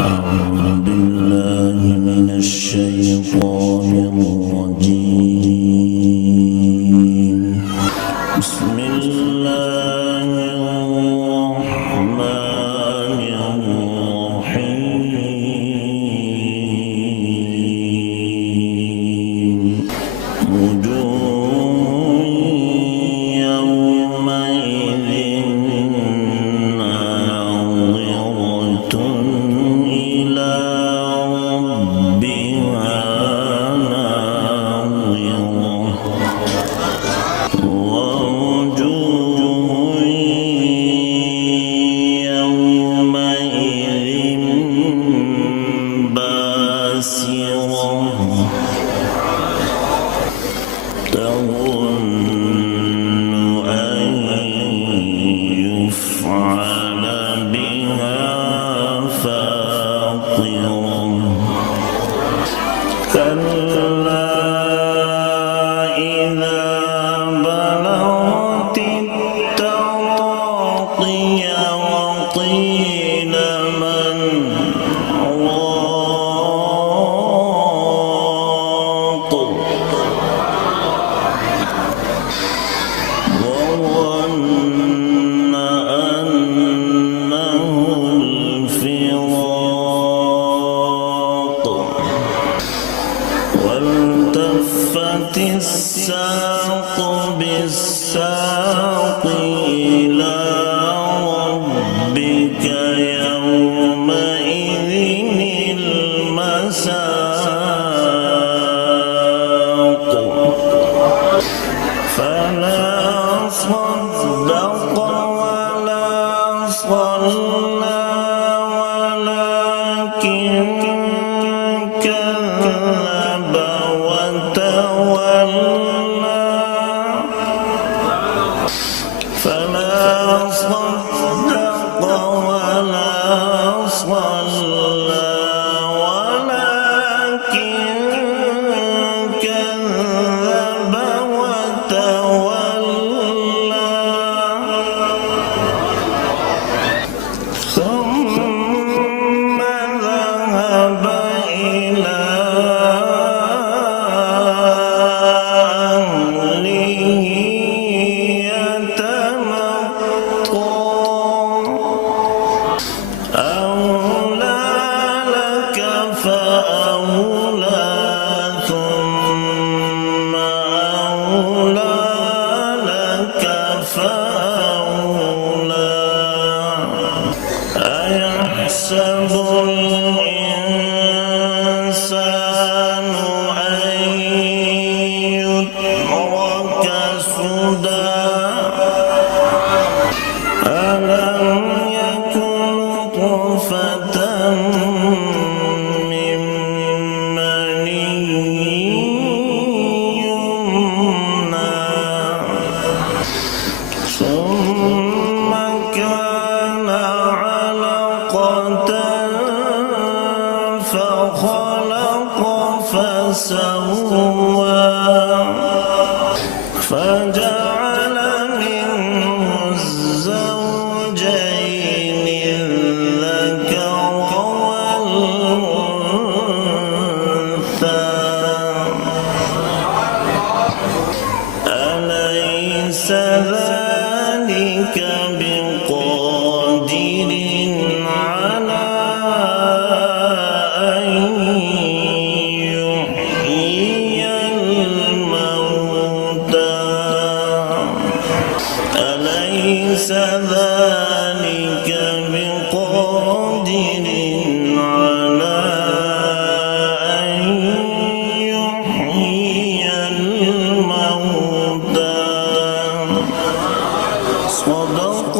أعوذ بالله من الشيطان الرجيم. بسم الله الرحمن الرحيم. وجوه يومئذ ناظرة إلى ربها ناظرة ووجوه يومئذ باسرة تظن أن يفعل بها فاقرة كلا إذا بلغت التراقي وقيل من راق وظن أنه الفراق والتفت الساق بالساق إلى ربك يومئذ المساق فلا صدق ولا صلى ولكن كذب وتولى فلا صدق ولا صلى ولكن كذب وتولى ثم ذهب إلى أهله يتمطى أولى لك فأولى ثم أولى لك فأولى أيحسب الإنسان أن يترك سدى ألم يكن نطفة من مني يمنى ثم كان علقة فخلق فسوى فجعل منه الزوجين الذكر والأنثى أليس ذلك بقادر على أن يحيي الموتى أليس ذلك بقادر على أن يحيي الموتى صدق